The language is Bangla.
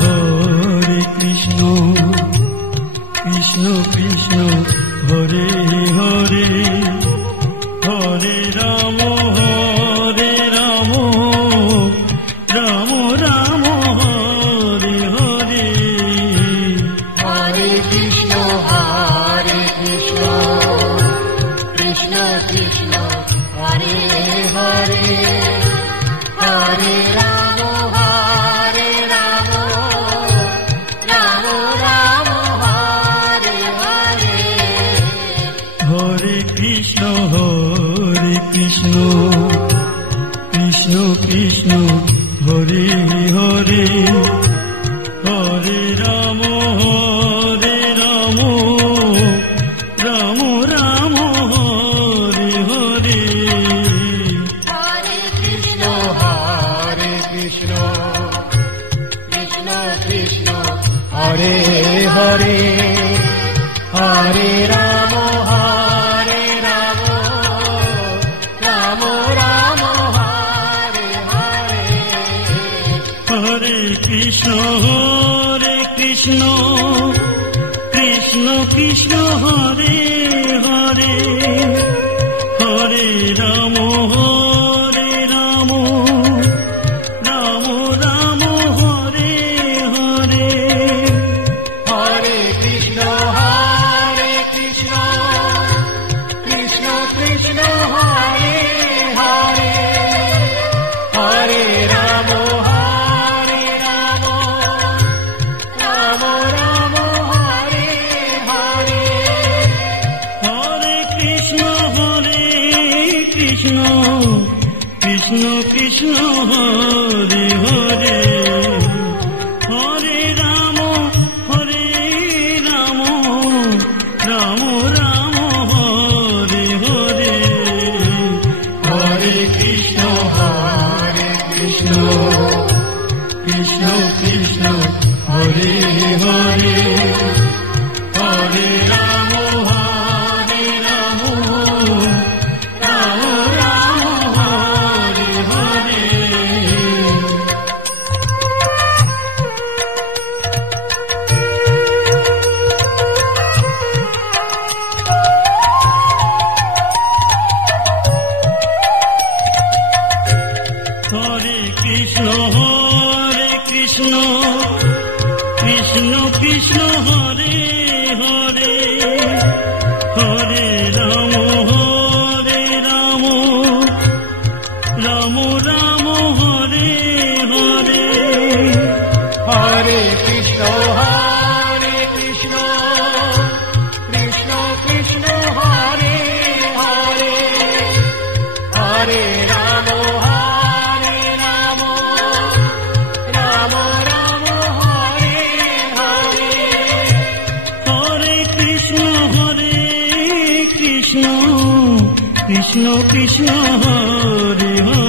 হরে কৃষ্ণ কৃষ্ণ কৃষ্ণ হরে হরে হরে রাম রাম রাম হরে হরে হরে কৃষ্ণ কৃষ্ণ কৃষ্ণ হরে হরে হরে রাম রাম রাম হরে হরে হরে কৃষ্ণ কৃষ্ণ কৃষ্ণ হরে হরে হরে রাম রাম রাম হরে হরে হরে কৃষ্ণ কৃষ্ণ কৃষ্ণ হরে হরে হরে রাম রাম হরে হরে হরে কৃষ্ণ কৃষ্ণ কৃষ্ণ হরে হরে হরে রাম রাম রাম হরে হরে হরে কৃষ্ণ কৃষ্ণ কৃষ্ণ হরে হরে হরে রাম রাম হরে হরে হরে কৃষ্ণ কৃষ্ণ কৃষ্ণ হরে হরে হরে রাম রাম হরে হরে হরে কৃষ্ণ কৃষ্ণ কৃষ্ণ হরে হরে হরে রাম রাম হরে হরে হরে কৃষ্ণ কৃষ্ণ হরে হরে হরে রাম রাম হরে হরে হরে কৃষ্ণ কৃষ্ণ কৃষ্ণ হরে হরে হরে রাম রাম হরে হরে হরে কৃষ্ণ কৃষ্ণ কৃষ্ণ হরে হরে